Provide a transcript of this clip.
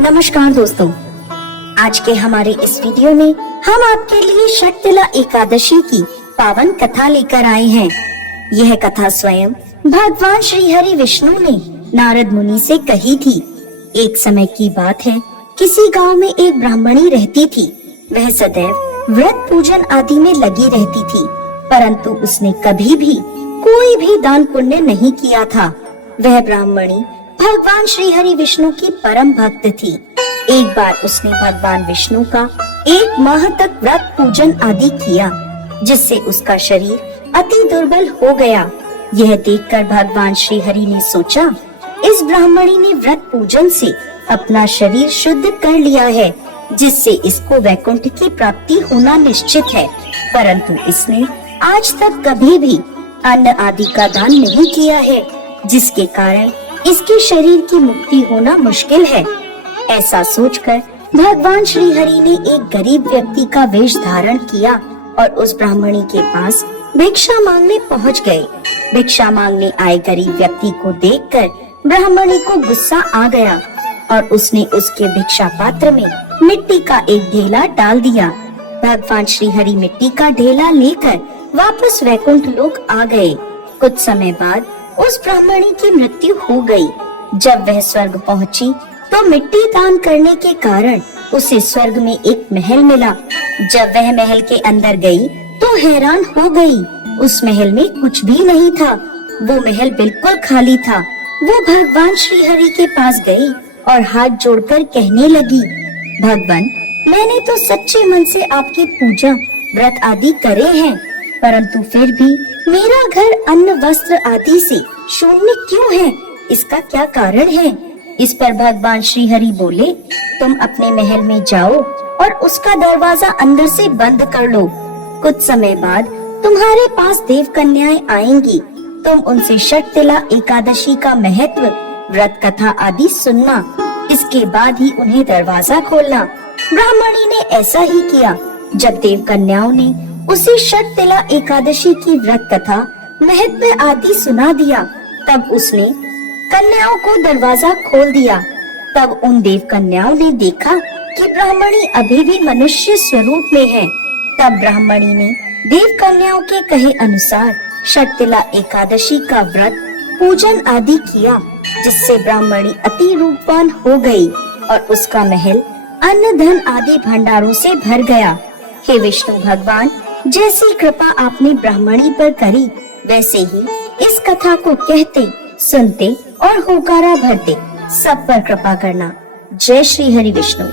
नमस्कार दोस्तों, आज के हमारे इस वीडियो में हम आपके लिए शक्तिला एकादशी की पावन कथा लेकर आए हैं। यह कथा स्वयं भगवान श्री हरि विष्णु ने नारद मुनि से कही थी। एक समय की बात है, किसी गांव में एक ब्राह्मणी रहती थी। वह सदैव व्रत पूजन आदि में लगी रहती थी, परंतु उसने कभी भी कोई भी दान पुण्य नहीं किया था। वह ब्राह्मणी भगवान श्री हरि विष्णु की परम भक्त थी। एक बार उसने भगवान विष्णु का 1 माह तक व्रत पूजन आदि किया, जिससे उसका शरीर अति दुर्बल हो गया। यह देखकर भगवान श्री हरि ने सोचा, इस ब्राह्मणी ने व्रत पूजन से अपना शरीर शुद्ध कर लिया है, जिससे इसको वैकुंठ की प्राप्ति होना निश्चित है। परंतु इसने आज तक कभी भी अन्न आदि का दान नहीं किया है, जिसके कारण इसके शरीर की मुक्ति होना मुश्किल है। ऐसा सोचकर भगवान श्री हरि ने एक गरीब व्यक्ति का वेश धारण किया और उस ब्राह्मणी के पास भिक्षा मांगने पहुंच गए। भिक्षा मांगने आए गरीब व्यक्ति को देखकर ब्राह्मणी को गुस्सा आ गया और उसने उसके भिक्षा पात्र में मिट्टी का एक ढेला डाल दिया। भगवान श्री हरि मिट्टी का ढेला लेकर वापस वैकुंठ लोक आ गए। कुछ समय बाद उस ब्राह्मणी की मृत्यु हो गई। जब वह स्वर्ग पहुंची तो मिट्टी दान करने के कारण उसे स्वर्ग में एक महल मिला। जब वह महल के अंदर गई तो हैरान हो गई। उस महल में कुछ भी नहीं था। वो महल बिल्कुल खाली था। वो भगवान श्री हरि के पास गई और हाथ जोड़कर कहने लगी, भगवान, मैंने तो सच्चे मन से आपकी पूजा व्रत आदि करे हैं, परंतु फिर भी मेरा घर अन्न वस्त्र आदि से शून्य क्यों है? इसका क्या कारण है? इस पर भगवान श्री हरि बोले, तुम अपने महल में जाओ और उसका दरवाजा अंदर से बंद कर लो। कुछ समय बाद तुम्हारे पास देव कन्याएं आएंगी। तुम उनसे शक्तिला एकादशी का महत्व, व्रत कथा आदि सुनना। इसके बाद ही उन्हें दरवाजा खोलना। ब्राह्मणी ने ऐसा ही किया। जब देव कन्याओं ने उसे शक्तिला एकादशी की व्रत कथा महत्व आदि सुना दिया, तब उसने कन्याओं को दरवाजा खोल दिया। तब उन देव कन्याओं ने देखा कि ब्राह्मणी अभी भी मनुष्य स्वरूप में है। तब ब्राह्मणी ने देव कन्याओं के कहे अनुसार शक्तिला एकादशी का व्रत पूजन आदि किया, जिससे ब्राह्मणी अति रूपवान हो गई और उसका महल अन्न धन आदि भंडारों से भर गया। हे विष्णु भगवान, जैसी कृपा आपने ब्राह्मणी पर करी, वैसे ही इस कथा को कहते, सुनते और होकारा भरते सब पर कृपा करना। जय श्री हरि विष्णु।